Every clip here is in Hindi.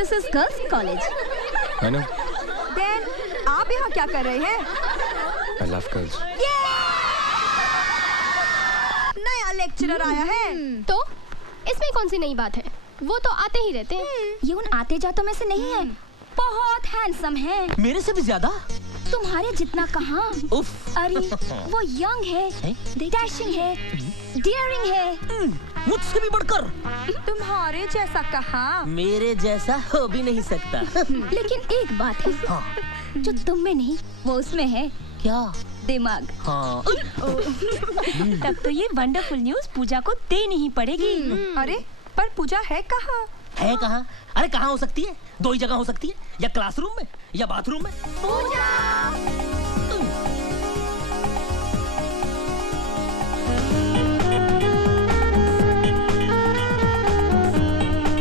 This is girls' college. I know. Then आप यहाँ क्या कर रहे हैं? I love girls. नया लेक्चरर आया है। तो इसमें कौन सी नई बात है? वो तो आते ही रहते हैं। ये उन आते जातों में से नहीं है। बहुत हैंडसम है। मेरे से भी ज्यादा? तुम्हारे जितना कहाँ? उफ। अरे वो यंग है, डैशिंग है, डेयरिंग है। मुझसे भी बढ़कर। तुम्हारे जैसा कहाँ? मेरे जैसा हो भी नहीं सकता। लेकिन एक बात है, हाँ। जो तुम में नहीं वो उसमें है। क्या? दिमाग। हाँ। तब तो ये वंडरफुल न्यूज़ पूजा को देनी ही पड़ेगी। अरे पर पूजा है कहाँ? है कहाँ? अरे कहाँ हो सकती है? दो ही जगह हो सकती है, या क्लासरूम में या बाथरूम में। पूजा।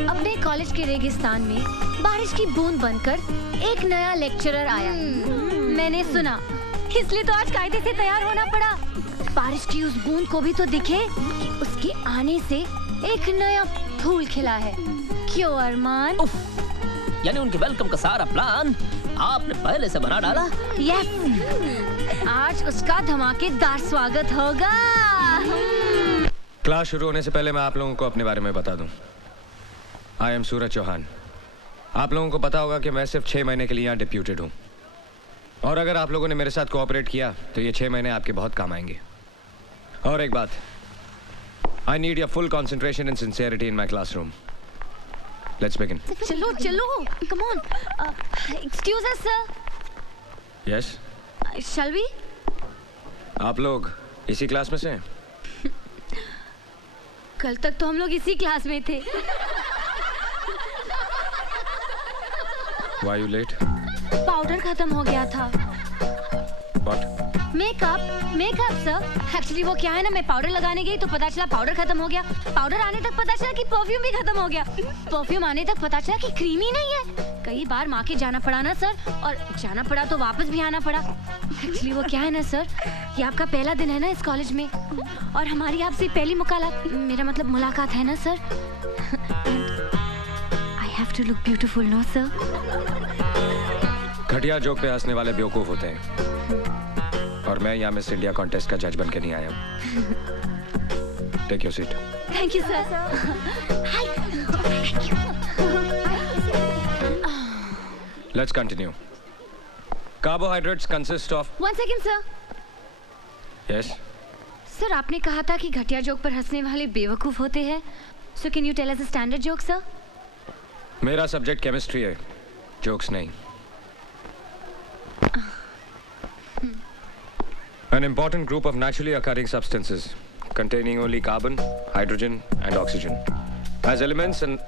अपने कॉलेज के रेगिस्तान में बारिश की बूंद बनकर एक नया लेक्चरर आया। मैंने सुना, इसलिए तो आज कायदे से तैयार होना पड़ा। बारिश की उस बूंद को भी तो दिखे कि उसके आने से एक नया फूल खिला है। क्यों अरमान? यानी उनके वेलकम का सारा प्लान आपने पहले से बना डाला? यस, आज उसका धमाकेदार स्वागत होगा। क्लास शुरू होने से पहले मैं आप लोगों को अपने बारे में बता दूं। आई एम सूरज चौहान। आप लोगों को पता होगा कि मैं सिर्फ 6 महीने के लिए यहाँ डिप्यूटेड हूँ, और अगर आप लोगों ने मेरे साथ कोऑपरेट किया तो ये 6 महीने आपके बहुत काम आएंगे। और एक बात, I need your full concentration and sincerity in my classroom. Let's begin. चलो चलो, come on. Excuse us sir. Yes. Shall we? आप लोग इसी क्लास में से हैं? कल तक तो हम लोग इसी क्लास में थे। Why you late? पाउडर खत्म हो गया था। What? Makeup sir. एक्चुअली वो क्या है ना, मैं पाउडर लगाने गई तो पता चला पाउडर खत्म हो गया। पाउडर आने तक पता चला कि परफ्यूम भी खत्म हो गया। परफ्यूम आने तक पता चला कि क्रीम ही नहीं है। कई बार माँ के जाना पड़ा ना सर, और जाना पड़ा तो वापस भी आना पड़ा। एक्चुअली वो क्या है ना सर, ये आपका पहला दिन है ना इस कॉलेज में, और हमारी आपसे पहली मुलाकात है ना sir. I have to look beautiful no sir. घटिया जोक पे हंसने वाले बेवकूफ होते हैं, और मैं यहाँ मिस इंडिया कॉन्टेस्ट का जज बन के नहीं आया हूँ। Take your seat. Thank you sir. Let's continue. Carbohydrates consist of. 1 second sir. Yes. Sir आपने कहा था कि घटिया जोक पर हंसने वाले बेवकूफ होते हैं। So can you tell us a standard joke sir? मेरा सब्जेक्ट केमिस्ट्री है, जोक्स नहीं। An important group of naturally occurring substances containing only carbon, hydrogen and oxygen as elements and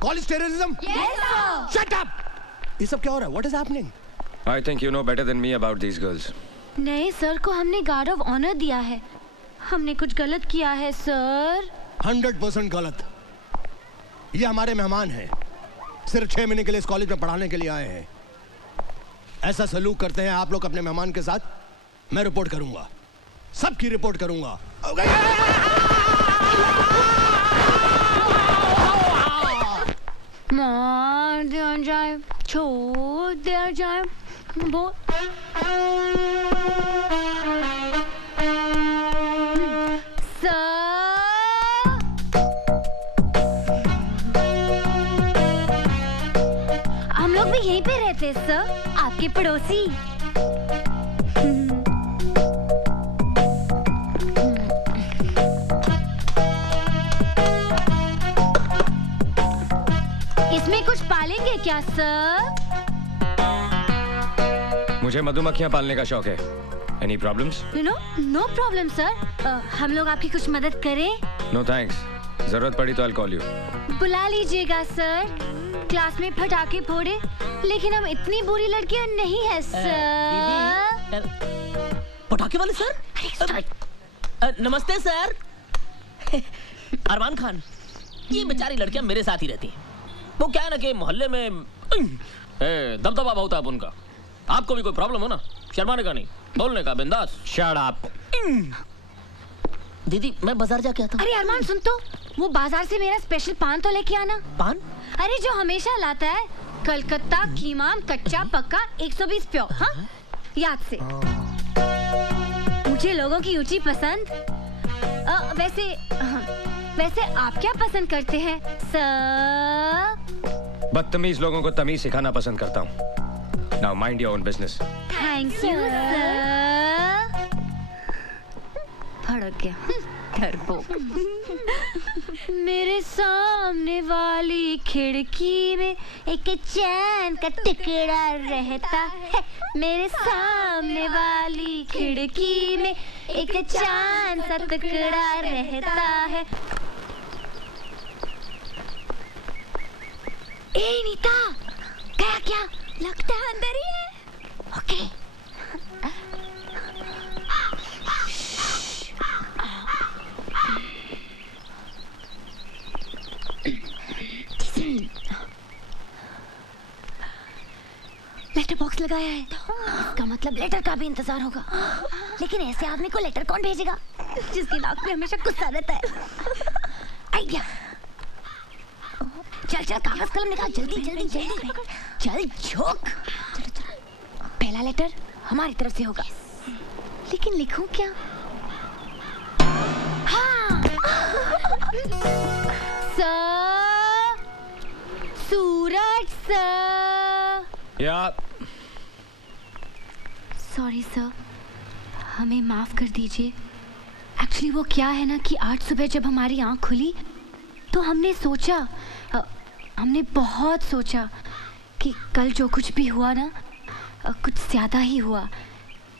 College terrorism? Yes sir. Shut up! ये सब क्या हो रहा है? What is happening? I think you know better than me about these girls. नहीं सर को हमने गार्ड ऑफ ऑनर दिया है। हमने कुछ गलत किया है सर। 100% गलत। ये हमारे मेहमान हैं, सिर्फ 6 महीने के लिए इस कॉलेज में पढ़ाने के लिए आए हैं। ऐसा सलूक करते हैं आप लोग अपने मेहमान के साथ? मैं रिपोर्ट करूंगा, सबकी रिपोर्ट करूंगा। मार दिया जाए, छोड़ दिया जाए, वो हम लोग भी यहीं पे रहते सर, आपके पड़ोसी। इसमें कुछ पालेंगे क्या सर? मुझे मधुमक्खियां पालने का शौक है। Any problems? No problem sir. हम लोग आपकी कुछ मदद करें? No thanks. जरूरत पड़ी तो I'll call you. बुला लीजिएगा सर। क्लास में पटाखे फोड़े, लेकिन हम इतनी बुरी लड़कियां नहीं है सर। पटाखे वाले सर? नमस्ते सर। अरमान खान, ये बेचारी लड़कियां मेरे साथ ही रहती हैं। वो क्या है ना कि मोहल्ले में दबदबा बहुत है उनका। आपको भी कोई प्रॉब्लम हो ना, शर्माने का नहीं, बोलने का, बिंदास। Shut up. दीदी मैं बाजार जाके आता हूँ। अरे अरमान सुन तो, वो बाजार से मेरा स्पेशल पान तो लेके आना। पान? अरे जो हमेशा लाता है, कलकत्ता कीमाम कच्चा पक्का 120 प्योर। हाँ याद से। मुझे लोगों की ऊंची पसंद। वैसे आप क्या पसंद करते हैं सर? बदतमीज लोगों को तमीज सिखाना पसंद करता हूँ। Now mind your own business. Thank you sir. भड़क गया डरपोक। मेरे सामने वाली खिड़की में एक चैन का टुकड़ा रहता है। मेरे सामने वाली खिड़की में एक चांद सा टुकड़ा रहता है। ए नीता, गया क्या? लगता है अंदर ही है। ओके। लेटर बॉक्स लगाया है, इसका मतलब लेटर का भी इंतजार होगा। लेकिन ऐसे आदमी को लेटर कौन भेजेगा जिसकी नाक में हमेशा गुस्सा रहता है? आइडिया। चल चल कागज कलम निकाल, जल्दी जल्दी जल्दी। चल झोंक। पहला लेटर हमारी तरफ से होगा, लेकिन लिखूं क्या? हाँ। सर, सूरज सर। या सॉरी सर, हमें माफ कर दीजिए। एक्चुअली वो क्या है ना कि आज सुबह जब हमारी आंख खुली तो हमने सोचा, हमने बहुत सोचा कि कल जो कुछ भी हुआ ना, कुछ ज़्यादा ही हुआ।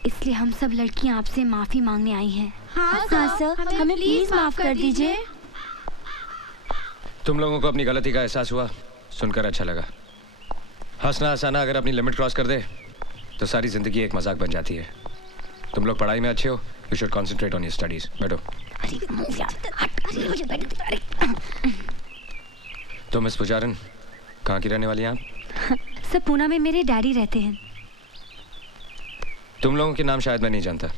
इसलिए हम सब लड़कियां आपसे माफ़ी मांगने आई हैं। हाँ सर, हमें प्लीज माफ कर दीजिए। तुम लोगों को अपनी गलती का एहसास हुआ, सुनकर अच्छा लगा। हंसना हंसाना अगर अपनी लिमिट क्रॉस कर दे तो सारी जिंदगी एक मजाक बन जाती है। तुम लोग पढ़ाई में अच्छे हो, you should concentrate on your studies. बैठो। तो मिस पुजारन, कहाँ की रहने वाली हैं आप? सर पूना में मेरे डैडी रहते हैं। तुम लोगों के नाम शायद मैं नहीं जानता।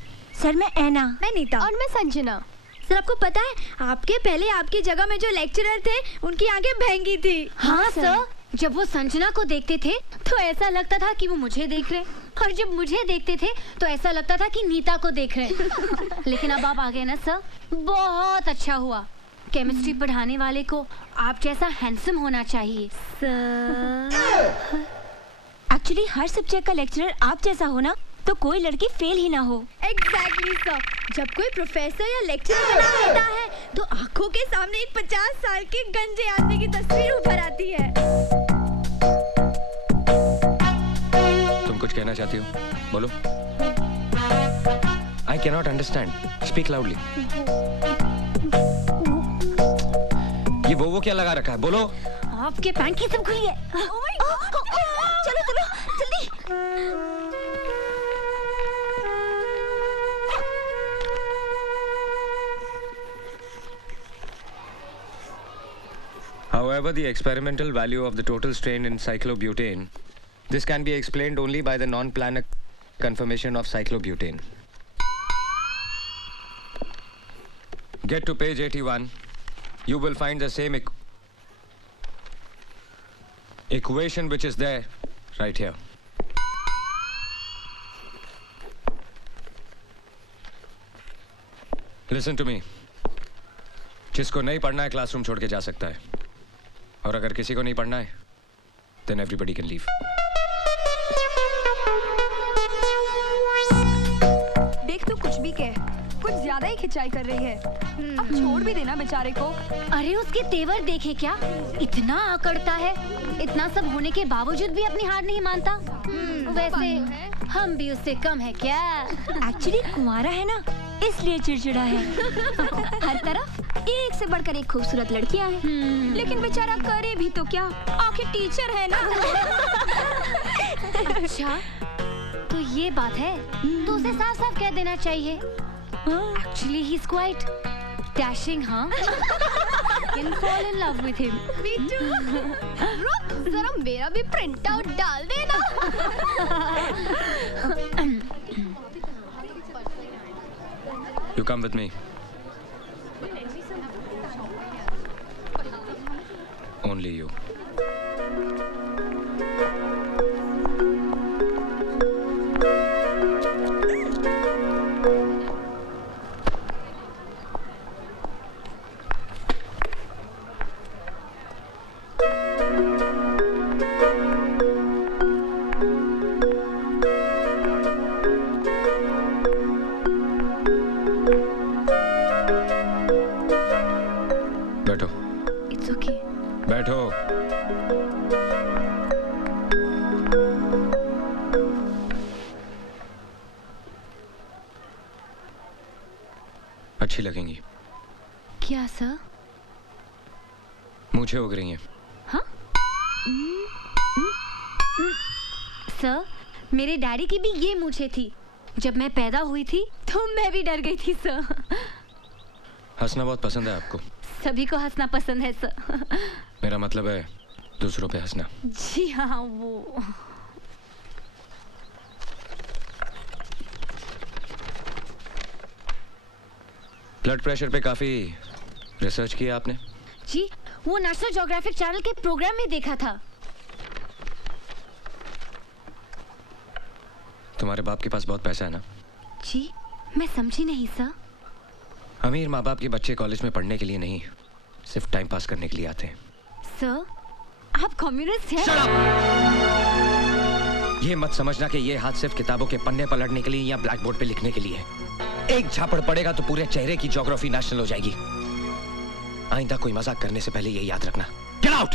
सर मैं ऐना। मैं नीता। और मैं संजना। सर आपको पता है, आपके पहले आपकी जगह में जो लेक्चरर थे उनकी आंखें भैंगी थी। हाँ सर, जब वो संजना को देखते थे तो ऐसा लगता था कि वो मुझे देख रहे, और जब मुझे देखते थे तो ऐसा लगता था कि नीता को देख रहे। लेकिन अब आप आ गए ना सर, बहुत अच्छा हुआ। केमिस्ट्री पढ़ाने वाले को आप जैसा हैंडसम होना चाहिए सर। एक्चुअली हर सब्जेक्ट का लेक्चरर आप जैसा हो ना, तो कोई लड़की फेल ही ना हो। Exactly sir. जब कोई प्रोफेसर या लेक्चरर बना होता है तो आंखों के सामने एक 50 साल के गंजे आदमी की तस्वीर उभर आती है। तुम कुछ कहना चाहती हो? बोलो। I cannot understand. Speak loudly. ये वो क्या लगा रखा है? बोलो। आपके पैंट की सब खुली है। चलो चलो जल्दी। However, the experimental value of the total strain in cyclobutane, this can be explained only by the non-planar conformation of cyclobutane. Get to page 81. You will find the same equation which is there right here. Listen to me. जिसको नहीं पढ़ना है क्लासरूम छोड़ के जा सकता है, और अगर किसी को नहीं पढ़ना है then everybody can leave. देख तू कुछ भी कह, कुछ ज्यादा ही खिंचाई कर रही है। अब छोड़ भी देना बेचारे को। अरे उसके तेवर देखे क्या, इतना आकड़ता है। इतना सब होने के बावजूद भी अपनी हार नहीं मानता। वैसे हम भी उससे कम है क्या? एक्चुअली कुंवारा है ना, इसलिए चिड़चिड़ा है। हर तरफ एक से बढ़कर एक खूबसूरत लड़कियां हैं, लेकिन बेचारा करे भी तो क्या, आखिर टीचर है ना। अच्छा, तो ये बात है, तो उसे साफ साफ कह देना चाहिए। Actually, he's quite dashing, huh? Can fall in love with him. Me too. रुक, जरा मेरा भी प्रिंट आउट डाल देना। You come with me. Only you. बैठो। It's okay. बैठो। अच्छी लगेंगी। क्या सर? मूछें उग रही हैं। हाँ? सर, मेरे डैडी की भी ये मूछें थी। जब मैं पैदा हुई थी तो मैं भी डर गई थी सर। हंसना बहुत पसंद है आपको। सभी को हंसना पसंद है सर। मेरा मतलब है दूसरों पे हंसना। जी हाँ, वो ब्लड प्रेशर पे काफी रिसर्च किया आपने? जी, वो नेशनल ज्योग्राफिक चैनल के प्रोग्राम में देखा था। तुम्हारे बाप के पास बहुत पैसा है ना? जी, मैं समझी नहीं सर। अमीर माँ बाप के बच्चे कॉलेज में पढ़ने के लिए नहीं, सिर्फ टाइम पास करने के लिए आते हैं। सर, आप कम्युनिस्ट हैं? ये मत समझना कि ये हाथ सिर्फ किताबों के पन्ने पलटने के लिए या ब्लैक बोर्ड पे लिखने के लिए है। एक झापड़ पड़ेगा तो पूरे चेहरे की ज्योग्राफी नेशनल हो जाएगी। आइंदा कोई मजाक करने से पहले ये याद रखना। Get out!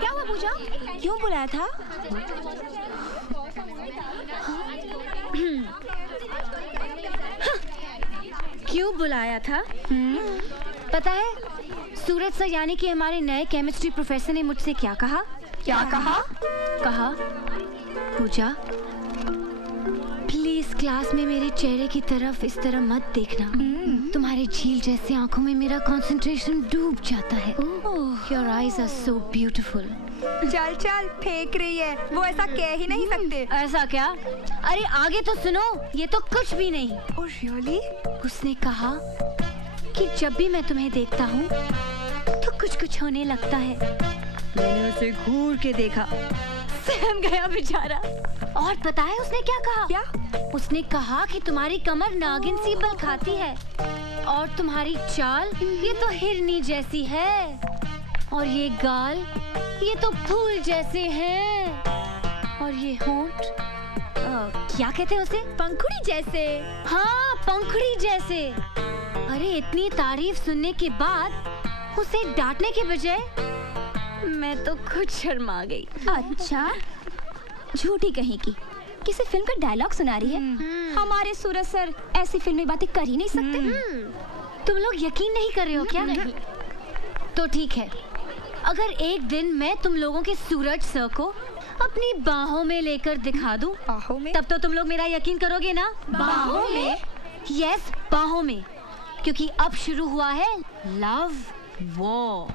क्या हुआ पूजा? क्यों बुलाया था? क्यों बुलाया था? पता है, सूरज सर यानी कि हमारे नए केमिस्ट्री प्रोफेसर ने मुझसे क्या कहा? क्या कहा? कहा, पूजा प्लीज क्लास में मेरे चेहरे की तरफ इस तरह मत देखना। तुम्हारे झील जैसे आंखों में मेरा कंसंट्रेशन डूब जाता है। Your eyes are so beautiful. चल चल, फेंक रही है, वो ऐसा कह ही नहीं सकते। ऐसा क्या? अरे आगे तो सुनो, ये तो कुछ भी नहीं। Oh really? उसने कहा कि जब भी मैं तुम्हें देखता हूँ तो कुछ कुछ होने लगता है। मैंने उसे घूर के देखा, सहम गया बेचारा। और पता है उसने क्या कहा? क्या? उसने कहा कि तुम्हारी कमर नागिन सी बल खाती है और तुम्हारी चाल ये तो हिरनी जैसी है और ये गाल ये तो फूल जैसे हैं और ये होंठ क्या कहते हैं उसे? पंखुड़ी जैसे। हाँ, पंखुड़ी जैसे। अरे इतनी तारीफ सुनने के बाद उसे डांटने के बजाय मैं तो खुद शर्मा गई। अच्छा, झूठी कहीं की किसी फिल्म का डायलॉग सुना रही है। हमारे सूरज सर ऐसी फिल्मी बातें कर ही नहीं सकते। तुम लोग यकीन नहीं कर रहे हो क्या? नहीं। तो ठीक है, अगर एक दिन मैं तुम लोगों के सूरज सर को अपनी बाहों में लेकर दिखा दूं, बाहों में? तब तो तुम लोग मेरा यकीन करोगे ना? बाहों में? यस, बाहों में, क्योंकि अब शुरू हुआ है लव वॉर।